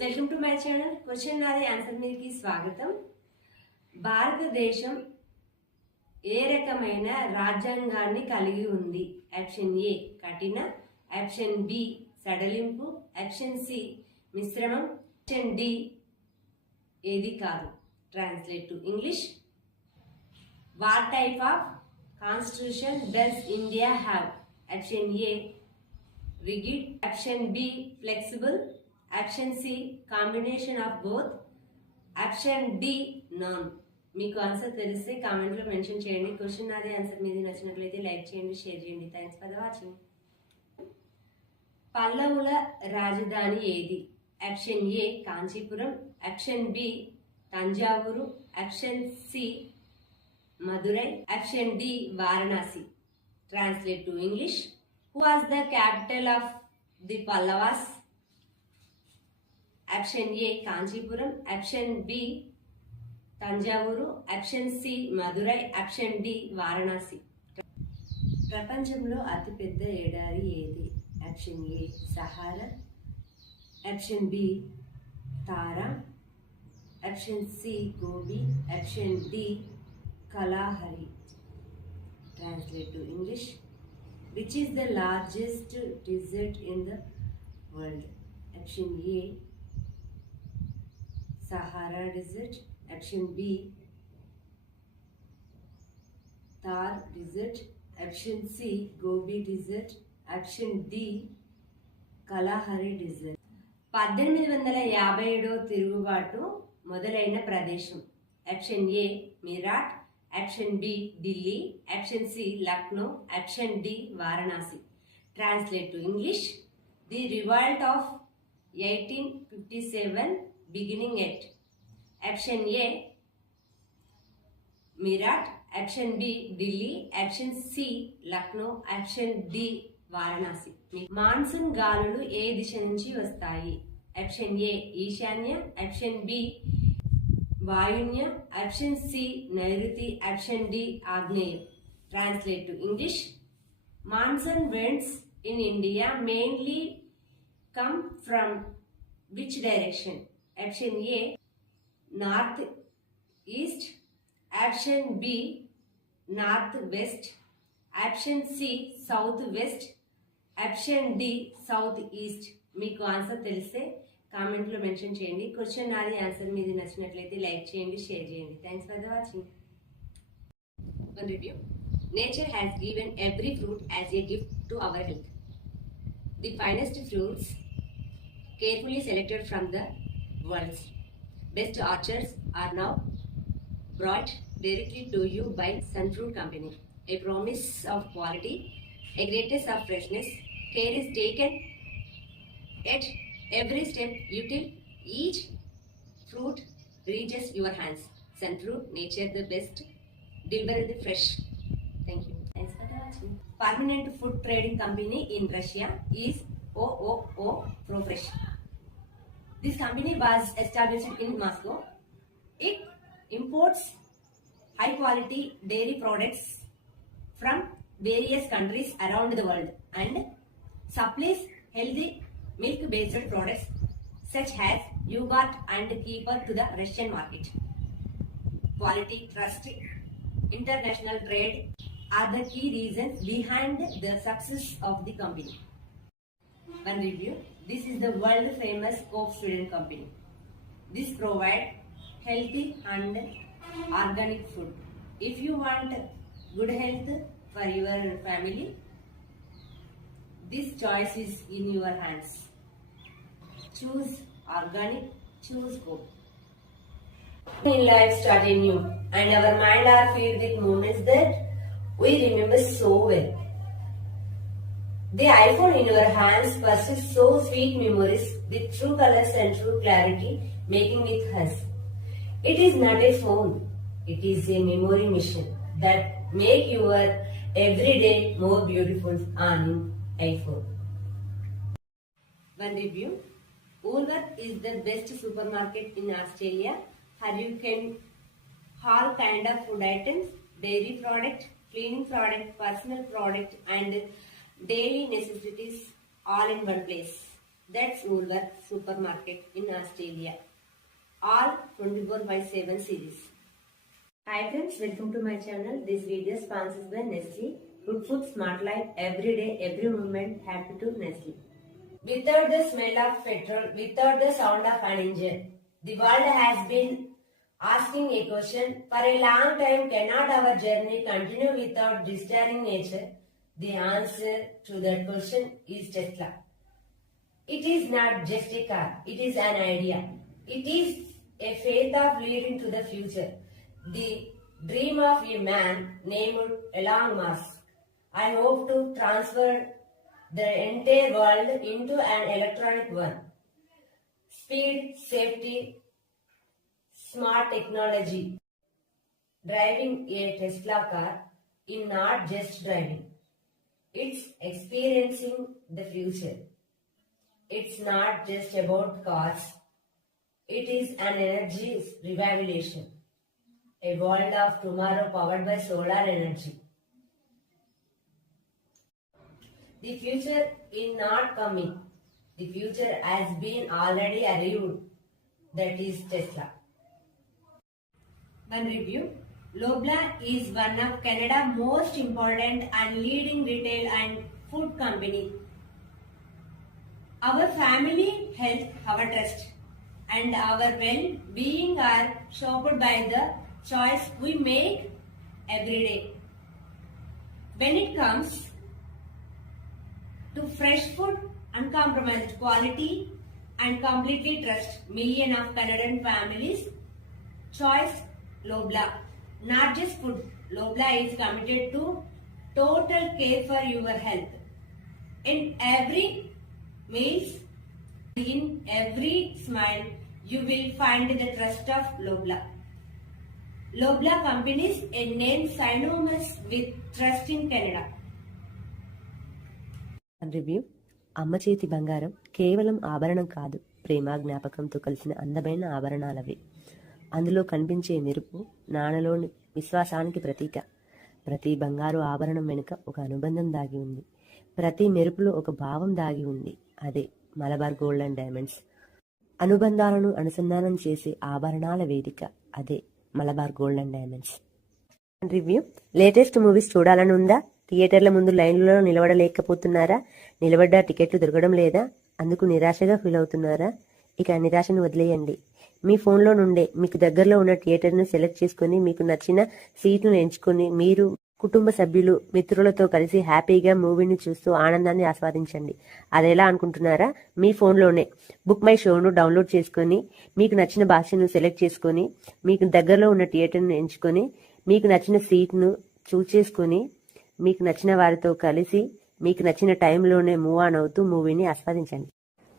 Welcome to my channel question వారి answer మీదకి స్వాగతం. భారతదేశం ఏ రకమైన రాజ్యాంగాన్ని కలిగి ఉంది? ఆప్షన్ ఏ కఠిన, ఆప్షన్ బి సడలింపు, ఆప్షన్ సి మిశ్రమం, ఆప్షన్ డి ఏది కాదు. Translate to English. What type of constitution does India have? Option A rigid, option B flexible, option C combination of both, option D none. మీకు answer తెలిస్తే comment లో mention చేయండి. Question నాది answer మీది నచ్చినట్లయితే like చేయండి, షేర్ చేయండి. Thanks for the watching. పల్లవుల రాజధాని ఏది? Option A Kanchipuram, option B Thanjavur, option C Madurai, option D Varanasi. Translate to English. Who was the capital of the Pallavas? Option A Kanchipuram, option B Tanjavuru, option C Madurai, option D Varanasi. ప్రపంచంలో అతిపెద్ద ఎడారి ఏది? Option A Sahara, option B Thar, option C Gobi, option D Kalahari. Translate to English. Which is the largest desert in the world? Option A Sahara Desert, option B Thar Desert, option C Gobi Desert, option D Kalahari Desert. 1857 తిరుగుబాటు మొదలైన ప్రదేశం. Option A Meerut, option B Delhi, option C Lucknow, option D Varanasi. Translate to English. The revolt of 1857 beginning at? Option A Meerut, option B Delhi, option C Lucknow, option D Varanasi. Monsoon గాలులు ఏ దిశ నుంచి వస్తాయి? Option A ఈశాన్య, option B వాయున్య, ఆప్షన్ సి నైరుతి, option D ఆగ్నేయ. Translate to English. Monsoon winds in India mainly come from which direction? Option A north east, option B north west, option C south west, option D south east. మీకు answer తెలిస్తే comment లో mention చేయండి. Question నాది answer మీది నచ్చినట్లయితే like చేయండి, share చేయండి. Thanks for the watching. One review. Nature has given every fruit as a gift to our health. The finest fruits carefully selected from the world's best orchards are now brought directly to you by Sunfruit Company. A promise of quality, a greatness of freshness. Care is taken at every step till each fruit reaches your hands. Sunfruit, nature the best, deliver the fresh. Thank you. Thanks for watching. Permanent food trading company in Russia is OOO ProFresh. This company was established in Moscow. It imports high quality dairy products from various countries around the world and supplies healthy milk based products such as yogurt and kefir to the Russian market. Quality, trust, international trade are the key reasons behind the success of the company. One review. This is the world famous Coke Sweden company. This provides healthy and organic food. If you want good health for your family, this choice is in your hands. Choose organic, choose Coke. In life start anew, and our mind are filled with moments that we remember so well. The iPhone in your hands persists so sweet memories with true colors and true clarity, making with us. It is not a phone, it is a memory mission that make your everyday more beautiful on iPhone. One review. Woolworth is the best supermarket in Australia. Here you can all kind of food items, dairy product, cleaning product, personal product and daily necessities all in one place. That's Woolworths supermarket in Australia. All 24/7 series. Hi friends, welcome to my channel. This video is sponsored by Nestle. Good food, smart life, every day, every moment, happy to Nestle. Without the smell of petrol, without the sound of an engine, the world has been asking a question for a long time. Cannot our journey continue without disturbing nature? The answer to that question is Tesla. It is not just a car, it is an idea. It is a faith of leading to the future. The dream of a man named Elon Musk. I hope to transfer the entire world into an electronic one. Speed, safety, smart technology. Driving a Tesla car is not just driving. It's experiencing the future. It's not just about cars. It is an energy revolution. A world of tomorrow powered by solar energy. The future is not coming. The future has been already arrived. That is Tesla. One review. Loblaw is one of Canada's most important and leading retail and food company. Our family health, our trust, and our well-being are shaped by the choice we make every day. When it comes to fresh food, uncompromised quality, and completely trust millions of Canadian families, choice Loblaw. Not just food, Loblaw is committed to total care for your health. In every meals, in every smile, you will find the trust of Loblaw. Loblaw company is a name synonymous with trust in Canada. Review. అమ్మ చేతి బంగారం కేవలం ఆభరణం కాదు, ప్రేమ జ్ఞాపకంతో కలిసిన అందమైన ఆభరణాలవి. అందులో కనిపించే మెరుపు నాణలోని విశ్వాసానికి ప్రతీక. ప్రతి బంగారు ఆభరణం వెనుక ఒక అనుబంధం దాగి ఉంది. ప్రతి మెరుపులో ఒక భావం దాగి ఉంది. అదే మలబార్ గోల్డ్ అండ్ డైమండ్స్. అనుబంధాలను అనుసంధానం చేసే ఆభరణాల వేదిక. అదే Malabar gold and diamonds. Review. Latest movies చూడాలని ఉందా? థియేటర్ల ముందు లైన్లలో నిలబడలేకపోతున్నారా? నిలబడ్డా టికెట్లు దొరకడం లేదా? అందుకు నిరాశగా ఫీల్ అవుతున్నారా? ఇక నిరాశను వదిలేయండి. మీ ఫోన్లో నుండే మీకు దగ్గరలో ఉన్న థియేటర్ను సెలెక్ట్ చేసుకుని మీకు నచ్చిన సీట్ను ఎంచుకొని మీరు కుటుంబ సభ్యులు మిత్రులతో కలిసి హ్యాపీగా మూవీని చూస్తూ ఆనందాన్ని ఆస్వాదించండి. అదెలా అనుకుంటున్నారా? మీ ఫోన్లోనే బుక్ మై షోను డౌన్లోడ్ చేసుకొని మీకు నచ్చిన భాషను సెలెక్ట్ చేసుకొని మీకు దగ్గరలో ఉన్న థియేటర్ను ఎంచుకొని మీకు నచ్చిన సీట్ను చూస్ చేసుకొని మీకు నచ్చిన వారితో కలిసి మీకు నచ్చిన టైంలోనే మూవ్ ఆన్ అవుతూ మూవీని ఆస్వాదించండి.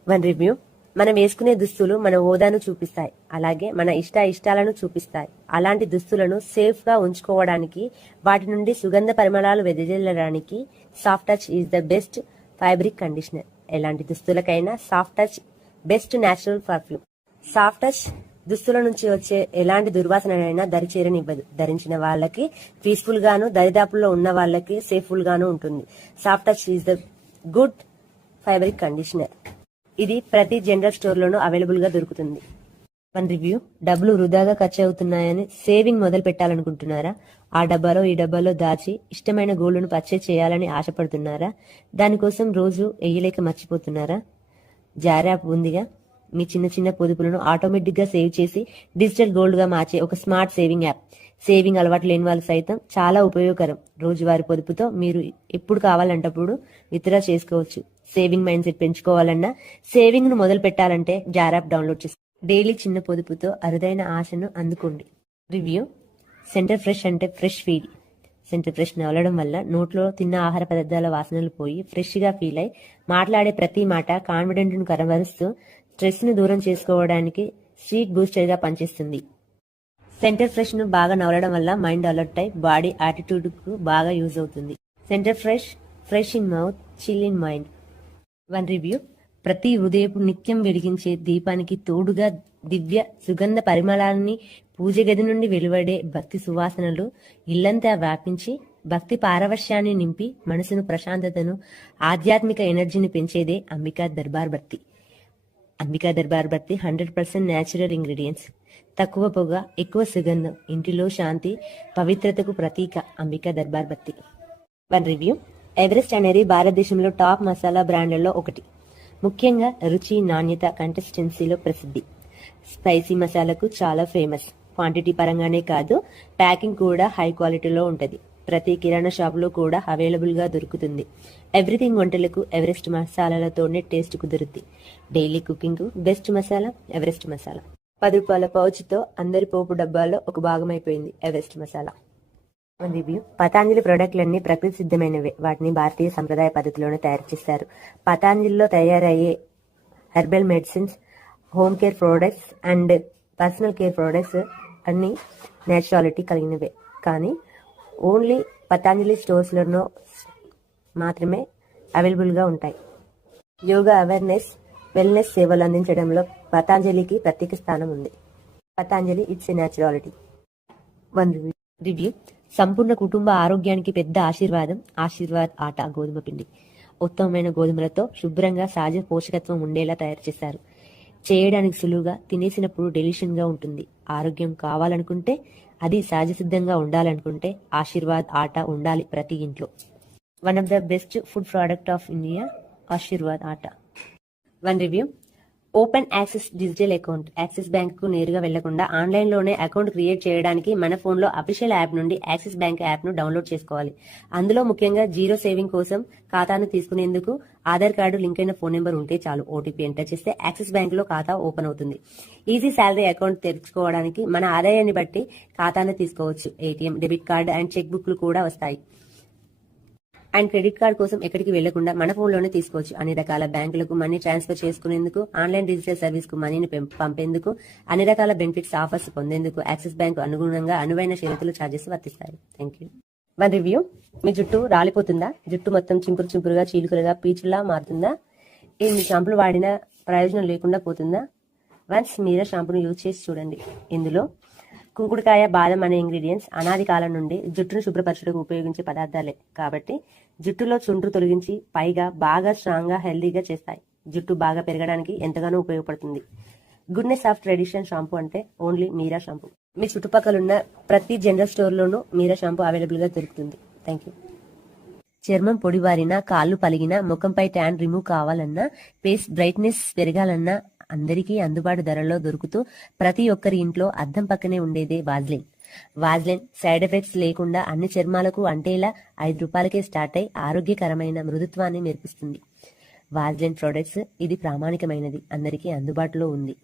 One review. మనం వేసుకునే దుస్తులు మన హోదాను చూపిస్తాయి, అలాగే మన ఇష్టాలను చూపిస్తాయి. అలాంటి దుస్తులను సేఫ్ గా ఉంచుకోవడానికి, వాటి నుండి సుగంధ పరిమళాలు వెదజల్లడానికి soft touch is the best fabric conditioner. ఎలాంటి దుస్తులకైనా soft touch best natural perfume. Soft touch దుస్తుల నుంచి వచ్చే ఎలాంటి దుర్వాసనైనా దరిచేరనివ్వదు. ధరించిన వాళ్ళకి పీస్ఫుల్ గాను, దరిదాపుల్లో ఉన్న వాళ్ళకి సేఫ్ఫుల్ గాను ఉంటుంది. Soft touch is the good fabric conditioner. ఇది ప్రతి జనరల్ స్టోర్లోనూ అవైలబుల్ గా దొరుకుతుంది. One review. డబ్బులు వృధాగా ఖర్చు అవుతున్నాయని సేవింగ్ మొదలు పెట్టాలనుకుంటున్నారా? ఆ డబ్బాలో ఈ డబ్బాలో దాచి ఇష్టమైన గోల్డ్ను పర్చేజ్ చేయాలని ఆశపడుతున్నారా? దానికోసం రోజు వెయ్యలేక మర్చిపోతున్నారా? జార్ యాప్ ఉందిగా. మీ చిన్న చిన్న పొదుపులను ఆటోమేటిక్ గా సేవ్ చేసి డిజిటల్ గోల్డ్ గా మార్చే ఒక స్మార్ట్ సేవింగ్ యాప్. సేవింగ్ అలవాటు లేని వాళ్ళు సైతం చాలా ఉపయోగకరం. రోజువారీ పొదుపుతో మీరు ఎప్పుడు కావాలంటప్పుడు విత్డ్రా చేసుకోవచ్చు. సేవింగ్ మైండ్ సెట్ పెంచుకోవాలన్నా, సేవింగ్ ను మొదలు పెట్టాలంటే జార్ యాప్ డౌన్లోడ్ చేసుకోండి. డైలీ చిన్న పొదుపుతో అరుదైన ఆశను అందుకోండి. రివ్యూ. సెంటర్ ఫ్రెష్ అంటే ఫ్రెష్ ఫీల్. సెంటర్ ఫ్రెష్ నవలడం వల్ల నోట్లో తిన్న ఆహార పదార్థాల వాసనలు పోయి ఫ్రెష్ గా ఫీల్ అయి మాట్లాడే ప్రతి మాట కాన్ఫిడెంట్ ను కనబరుస్తూ స్ట్రెస్ ను దూరం చేసుకోవడానికి స్వీట్ బూస్టర్ గా పనిచేస్తుంది. సెంటర్ ఫ్రెష్ ను బాగా నవలడం వల్ల మైండ్ అలర్ట్ అయి బాడీ యాటిట్యూడ్ కు బాగా యూజ్ అవుతుంది. Centre fresh in mouth, chill in mind. One review. ప్రతి ఉదయపు నిత్యం వెలిగించే దీపానికి తోడుగా దివ్య సుగంధ పరిమళాన్ని పూజ గది నుండి వెలువడే భక్తి సువాసనలు ఇల్లంతా వ్యాపించి భక్తి పారవశ్యాన్ని నింపి మనసును ప్రశాంతతను ఆధ్యాత్మిక ఎనర్జీని పెంచేదే అంబికా దర్బార్ భక్తి. అంబికా దర్బార్ బత్తి 100% న్యాచురల్ ఇంగ్రీడియంట్స్, తక్కువ పొగ, ఎక్కువ సుగంధం, ఇంటిలో శాంతి, పవిత్రతకు ప్రతీక. అంబికా దర్బార్ బత్తి. One review. ఎవరెస్ట్ అనేది భారతదేశంలో టాప్ మసాలా బ్రాండ్లలో ఒకటి. ముఖ్యంగా రుచి, నాణ్యత, కన్సిస్టెన్సీలో ప్రసిద్ధి. స్పైసీ మసాలాకు చాలా ఫేమస్. క్వాంటిటీ పరంగానే కాదు, ప్యాకింగ్ కూడా హై క్వాలిటీలో ఉంటుంది. ప్రతి కిరాణా షాపులో కూడా అవైలబుల్గా దొరుకుతుంది. ఎవ్రీథింగ్ వంటలకు ఎవరెస్ట్ మసాలాలతోనే టేస్ట్ కుదురుద్ది. Daily cooking best masala Everest masala. 10 రూపాయల పౌచ్తో అందరి పోపు డబ్బాల్లో ఒక భాగమైపోయింది ఎవరెస్ట్ మసాలా. రివ్యూ. పతాంజలి ప్రోడక్ట్లన్నీ ప్రకృతి సిద్ధమైనవే. వాటిని భారతీయ సంప్రదాయ పద్ధతిలోనే తయారు చేస్తారు. పతాంజలిలో తయారయ్యే herbal medicines, home care products and personal care products అన్నీ నేచురాలిటీ కలిగినవే. కానీ ఓన్లీ పతాంజలి స్టోర్స్లో మాత్రమే అవైలబుల్గా ఉంటాయి. యోగా అవేర్నెస్, వెల్నెస్ సేవలు అందించడంలో పతాంజలికి ప్రత్యేక స్థానం ఉంది. Patanjali it's a naturality. One review. సంపూర్ణ కుటుంబ ఆరోగ్యానికి పెద్ద ఆశీర్వాదం ఆశీర్వాద్ ఆటా గోధుమ పిండి. ఉత్తమమైన గోధుమలతో శుభ్రంగా సహజ పోషకత్వం ఉండేలా తయారు చేశారు. చేయడానికి సులువుగా, తినేసినప్పుడు డెలిషియస్గా ఉంటుంది. ఆరోగ్యం కావాలనుకుంటే, అది సహజ సిద్ధంగా ఉండాలనుకుంటే ఆశీర్వాద్ ఆటా ఉండాలి ప్రతి ఇంట్లో. One of the best food product of India Aashirvaad Atta. One review. Open access digital account. Axis bank కు నేరుగా వెళ్లకుండా ఆన్లైన్లోనే అకౌంట్ క్రియేట్ చేయడానికి మన ఫోన్లో అఫీషియల్ యాప్ నుండి యాక్సిస్ బ్యాంక్ యాప్ను డౌన్లోడ్ చేసుకోవాలి. అందులో ముఖ్యంగా జీరో సేవింగ్ కోసం ఖాతాను తీసుకునేందుకు ఆధార్ కార్డు లింక్ అయిన ఫోన్ నెంబర్ ఉంటే చాలు. ఓటీపీ ఎంటర్ చేస్తే యాక్సిస్ బ్యాంక్లో ఖాతా ఓపెన్ అవుతుంది. ఈజీ శాలరీ అకౌంట్ తెరుచుకోవడానికి మన ఆదాయాన్ని బట్టి ఖాతాను తీసుకోవచ్చు. ATM, debit card and cheque బుక్లు కూడా వస్తాయి. అండ్ క్రెడిట్ కార్డ్ కోసం ఎక్కడికి వెళ్లకుండా మన ఫోన్లోనే తీసుకోవచ్చు. అన్ని రకాల బ్యాంకులకు మనీ ట్రాన్స్ఫర్ చేసుకునేందుకు, ఆన్లైన్ డిజిటల్ సర్వీస్ కు మనీని పంపేందుకు, అన్ని రకాల బెనిఫిట్స్ ఆఫర్స్ పొందేందుకు యాక్సిస్ బ్యాంకు అనుగుణంగా అనువైన షరతులు ఛార్జెస్ వర్తిస్తాయి. Thank you. One review. మీ జుట్టు రాలిపోతుందా? జుట్టు మొత్తం చింపురు చింపురుగా, చీలుకలుగా, పీచులా మారుతుందా? మీ షాంపులు వాడినా ప్రయోజనం లేకుండా పోతుందా? వన్స్ మీరా షాంపూను యూజ్ చేసి చూడండి. ఇందులో కుంకుడుకాయ, బాదం అనే ఇంగ్రీడియంట్స్ అనాది కాలం నుండి జుట్టును శుభ్రపరచడానికి ఉపయోగించే పదార్థాలే కాబట్టి జుట్టులో చుండ్రు తొలగించి పైగా బాగా స్ట్రాంగ్ గా, హెల్దీగా చేస్తాయి. జుట్టు బాగా పెరగడానికి ఎంతగానో ఉపయోగపడుతుంది. గుడ్నెస్ ఆఫ్ ట్రెడిషన్ షాంపూ అంటే ఓన్లీ మీరా షాంపూ. మీ చుట్టుపక్కల ప్రతి జనరల్ స్టోర్లోనూ మీరా షాంపూ అవైలబుల్ గా దొరుకుతుంది. Thank you. చర్మం పొడిబారినా, కాళ్ళు పలిగినా, ముఖంపై ట్యాన్ రిమూవ్ కావాలన్నా, ఫేస్ బ్రైట్నెస్ పెరగాలన్నా అందరికీ అందుబాటు ధరల్లో దొరుకుతూ ప్రతి ఒక్కరి ఇంట్లో అద్దం పక్కనే ఉండేదే వాజ్లిన్. వాజ్లిన్ సైడ్ ఎఫెక్ట్స్ లేకుండా అన్ని చర్మాలకు అంటేలా 5 రూపాయలకే స్టార్ట్ అయి ఆరోగ్యకరమైన మృదుత్వాన్ని నేర్పిస్తుంది. వాజ్లిన్ ప్రొడక్ట్స్ ఇది ప్రామాణికమైనది, అందరికీ అందుబాటులో ఉంది.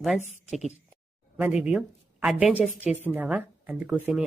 Once check it. One review. Adventures చేస్తున్నావా? అందుకోసమే